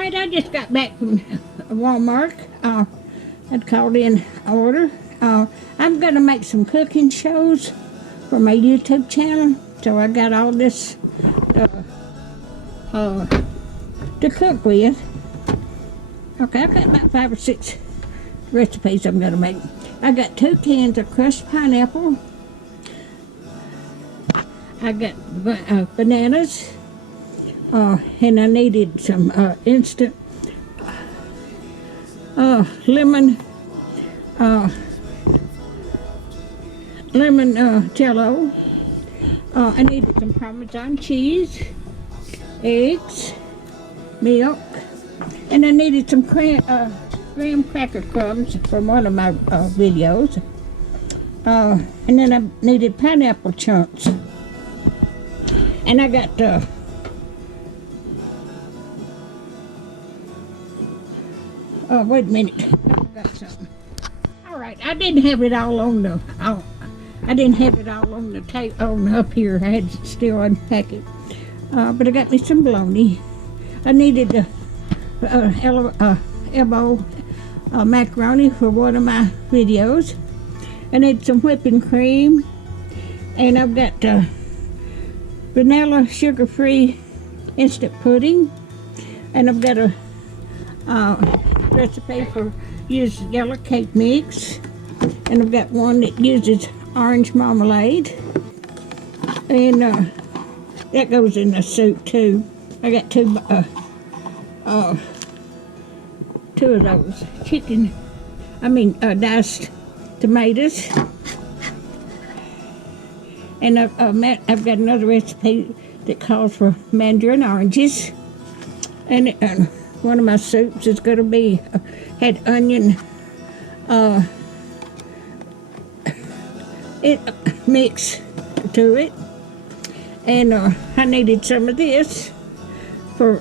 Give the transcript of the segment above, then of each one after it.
right, I just got back from Walmart. I'd called in an order. I'm going to make some cooking shows for my YouTube channel. So I got all this to cook with. Okay, I've got about 5 or 6 recipes I'm going to make. I got 2 cans of crushed pineapple. I got bananas. And I needed some instant lemon jello. I needed some Parmesan cheese, eggs, milk, and I needed some graham cracker crumbs from one of my videos. And then I needed pineapple chunks. And I got oh, wait a minute. I forgot something. All right, I didn't have it all on the. I didn't have it all on the tape on up here. I had to still unpack it. But I got me some bologna. I needed elbow macaroni for one of my videos. I need some whipping cream, and I've got vanilla sugar-free instant pudding, and I've got a recipe for use yellow cake mix, and I've got one that uses orange marmalade, and that goes in the soup too. I got 2 of those diced tomatoes, and I've got another recipe that calls for mandarin oranges, and one of my soups is going to be had onion mix to it, and I needed some of this for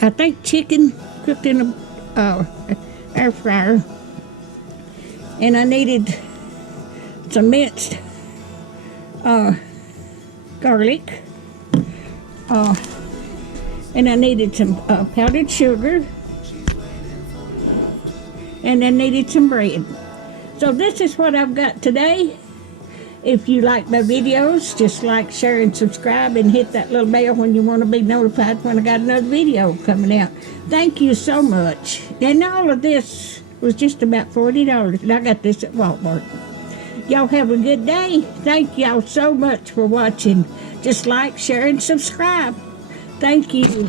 I think chicken cooked in a air fryer, and I needed some minced garlic, and I needed some powdered sugar, and I needed some bread. So this is what I've got today. If you like my videos, just like, share, and subscribe, and hit that little bell when you want to be notified when I got another video coming out. Thank you so much. And all of this was just about $40, and I got this at Walmart. Y'all have a good day. Thank y'all so much for watching. Just like, share, and subscribe. Thank you.